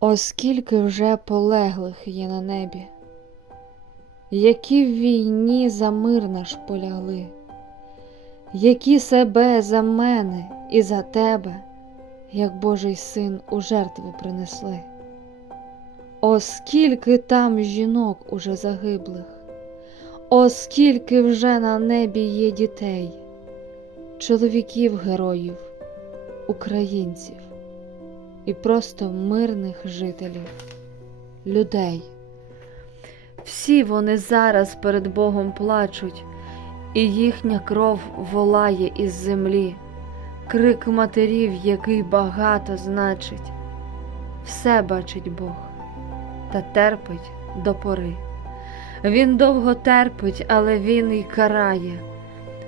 Оскільки вже полеглих є на небі, які в війні за мир наш полягли, які себе за мене і за тебе, як Божий син у жертву принесли. Оскільки там жінок уже загиблих, оскільки вже на небі є дітей, чоловіків героїв, українців і просто мирних жителів, людей. Всі вони зараз перед Богом плачуть, і їхня кров волає із землі, крик матерів, який багато значить. Все бачить Бог та терпить до пори. Він довго терпить, але він і карає,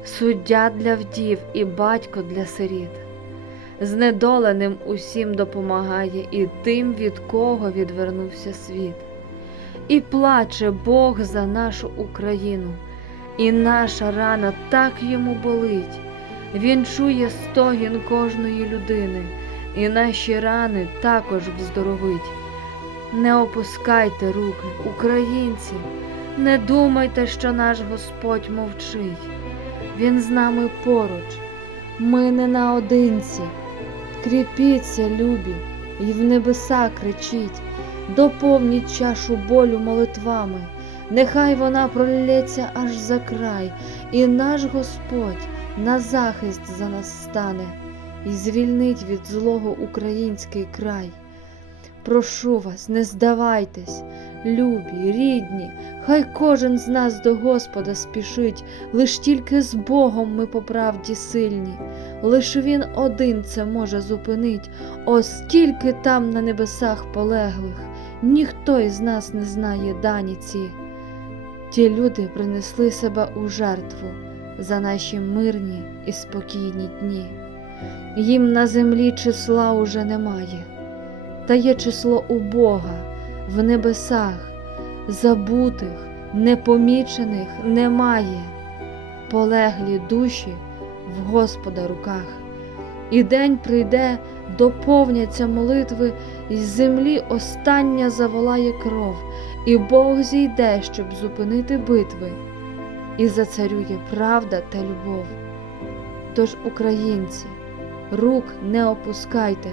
суддя для вдів і батько для сиріт знедоленим усім допомагає і тим, від кого відвернувся світ. І плаче Бог за нашу Україну, і наша рана так йому болить. Він чує стогін кожної людини, і наші рани також вздоровить. Не опускайте руки, українці, не думайте, що наш Господь мовчить. Він з нами поруч, ми не наодинці. Кріпіться, любі, і в небеса кричіть, доповніть чашу болю молитвами, нехай вона пролється аж за край, і наш Господь на захист за нас стане. І звільнить від злого український край. Прошу вас, не здавайтесь, любі, рідні, хай кожен з нас до Господа спішить, лиш тільки з Богом ми по правді сильні, лиш Він один це може зупинить, оскільки там на небесах полеглих, ніхто із нас не знає дані ці. Ті люди принесли себе у жертву за наші мирні і спокійні дні. Їм на землі числа уже немає та є число у Бога в небесах, забутих, непомічених немає, полеглі душі в Господа руках. І день прийде, доповняться молитви, і з землі остання заволає кров, і Бог зійде, щоб зупинити битви, і зацарює правда та любов. Тож, українці, рук не опускайте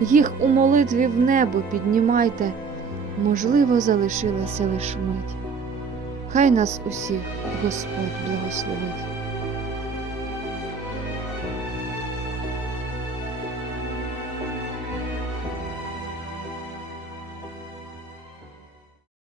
їх у молитві в небо піднімайте, можливо, залишилася лиш мить. Хай нас усіх Господь благословить.